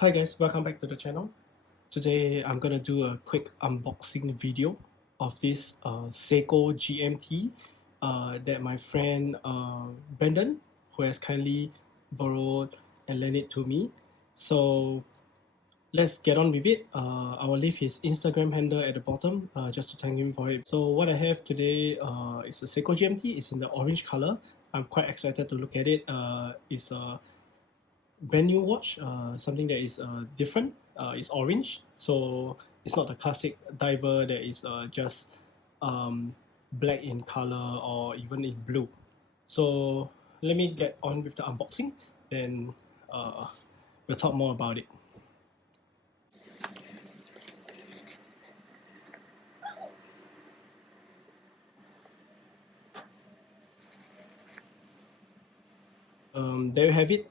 Hi guys, welcome back to the channel. Today I'm gonna do a quick unboxing video of this Seiko GMT that my friend Brendan, who has kindly borrowed and lent it to me. So let's get on with it. I will leave his Instagram handle at the bottom just to thank him for it. So what I have today is a Seiko GMT. It's in the orange color. I'm quite excited to look at it. It's a brand new watch, something that is different. It's orange, so it's not the classic diver that is just black in color or even in blue. So let me get on with the unboxing, then we'll talk more about it. There you have it.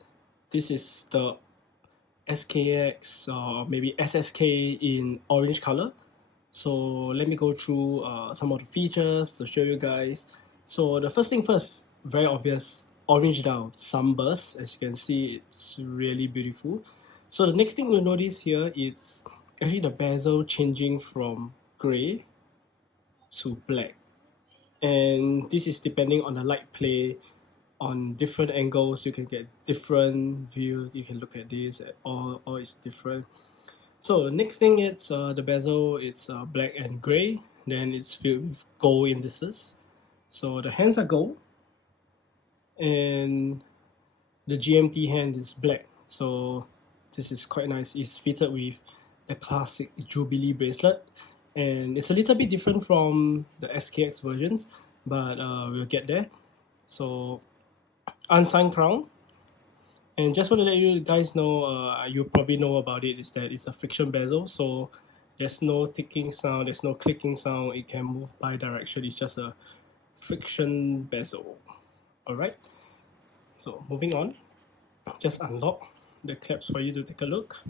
This is the SKX or maybe SSK in orange color. So let me go through some of the features to show you guys. So the first thing first, very obvious, orange dial, sunburst. As you can see, it's really beautiful. So the next thing you'll notice here is actually the bezel changing from gray to black. And this is depending on the light play. On different angles you can get different view. You can look at this, all is different. So the next thing, it's the bezel, it's black and gray, then it's filled with gold indices. So the hands are gold, and the GMT hand is black. So this is quite nice. It's fitted with the classic Jubilee bracelet, and it's a little bit different from the SKX versions, but we'll get there. So unsigned crown, and just want to let you guys know, you probably know about it, is that it's a friction bezel, so there's no ticking sound, there's no clicking sound, it can move bi-direction, it's just a friction bezel. Alright, so moving on, just unlock the caps for you to take a look.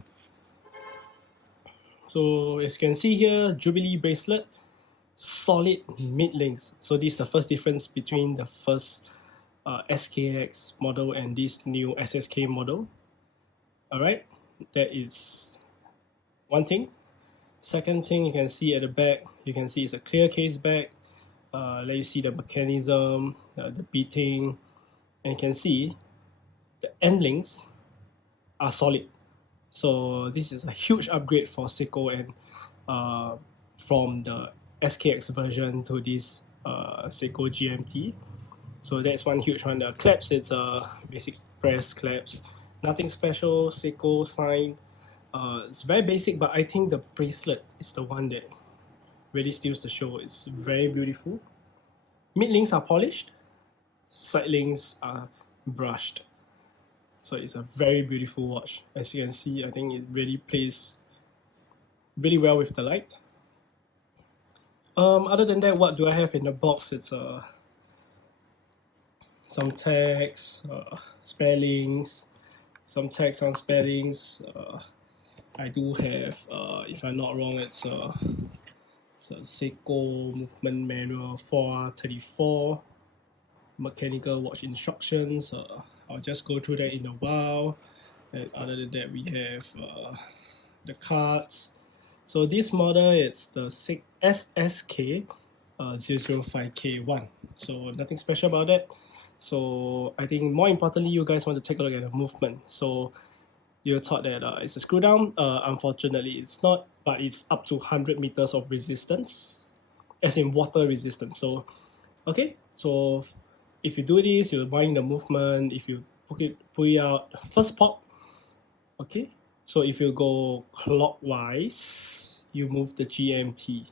So as you can see here, Jubilee bracelet, solid mid links. So this is the first difference between the first SKX model and this new SSK model. Alright, that is one thing. Second thing, you can see at the back, you can see it's a clear case back. Let you see the mechanism, the beating, and you can see the end links are solid. So this is a huge upgrade for Seiko, and from the SKX version to this Seiko GMT. So that's one huge one. The claps, it's basic press claps, nothing special. Seiko sign, it's very basic, but I think the bracelet is the one that really steals the show. It's very beautiful. Mid links are polished, side links are brushed. So it's a very beautiful watch. As you can see, I think it really plays really well with the light. Other than that, what do I have in the box? It's some tags, spellings, some tags on spellings. I do have, if I'm not wrong, it's a Seiko movement manual 434, mechanical watch instructions. I'll just go through that in a while. And other than that, we have the cards. So this model, it's the SSK005K1. So nothing special about that. So I think more importantly, you guys want to take a look at the movement. So you thought that it's a screw down. Unfortunately, it's not, but it's up to 100 meters of resistance, as in water resistance. So, okay, so if you do this, you're buying the movement. If you pull it out, first pop, okay. So if you go clockwise, you move the GMT,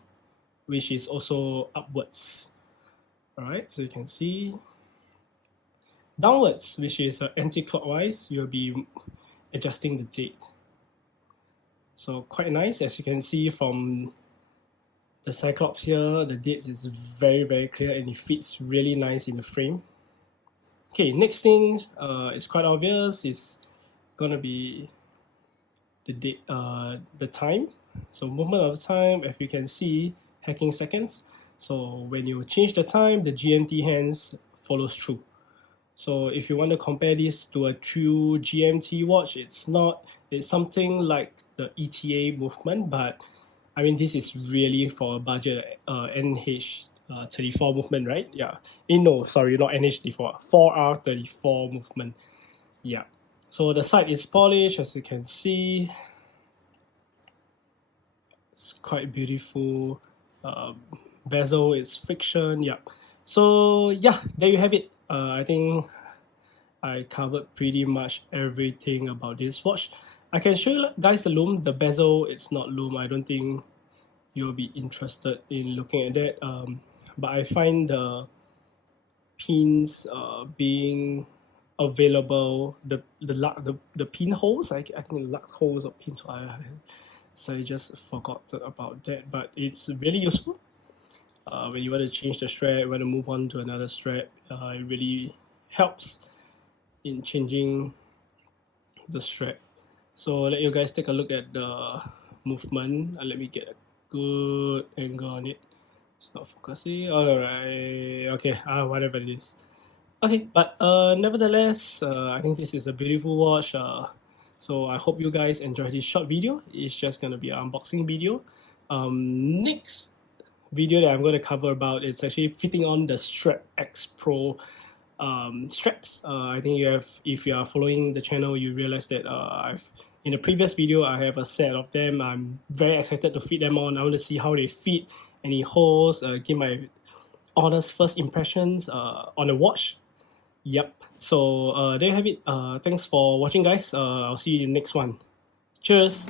which is also upwards. All right, so you can see. Downwards, which is anti-clockwise, you'll be adjusting the date. So quite nice. As you can see from the Cyclops here, the date is very, very clear, and it fits really nice in the frame. Okay, next thing is quite obvious. It's gonna be the date, the time. So movement of time, if you can see, hacking seconds. So when you change the time, the GMT hands follows through. So if you want to compare this to a true GMT watch, it's something like the ETA movement, but I mean, this is really for a budget NH34 movement, right? Yeah. No, sorry, not NH34, 4R34 movement. Yeah. So the side is polished, as you can see. It's quite beautiful. Bezel is friction. Yeah. So yeah, there you have it. I think I covered pretty much everything about this watch. I can show you guys the lume. The bezel, it's not lume. I don't think you'll be interested in looking at that. But I find the pins being available, the pin holes, I think lock holes or pins, so I just forgot about that, but it's really useful. When you want to change the strap, want to move on to another strap, it really helps in changing the strap. So let you guys take a look at the movement. Let me get a good angle on it. It's not focusing. Alright, okay, whatever it is. Okay, but nevertheless, I think this is a beautiful watch. So I hope you guys enjoy this short video. It's just gonna be an unboxing video. Next video that I'm going to cover about, it's actually fitting on the Strap X Pro straps. I think if you are following the channel, you realize that in the previous video I have a set of them. I'm very excited to fit them on. I want to see how they fit, any holes, give my honest first impressions on the watch. Yep. So there you have it. Thanks for watching, guys. I'll see you in the next one. Cheers.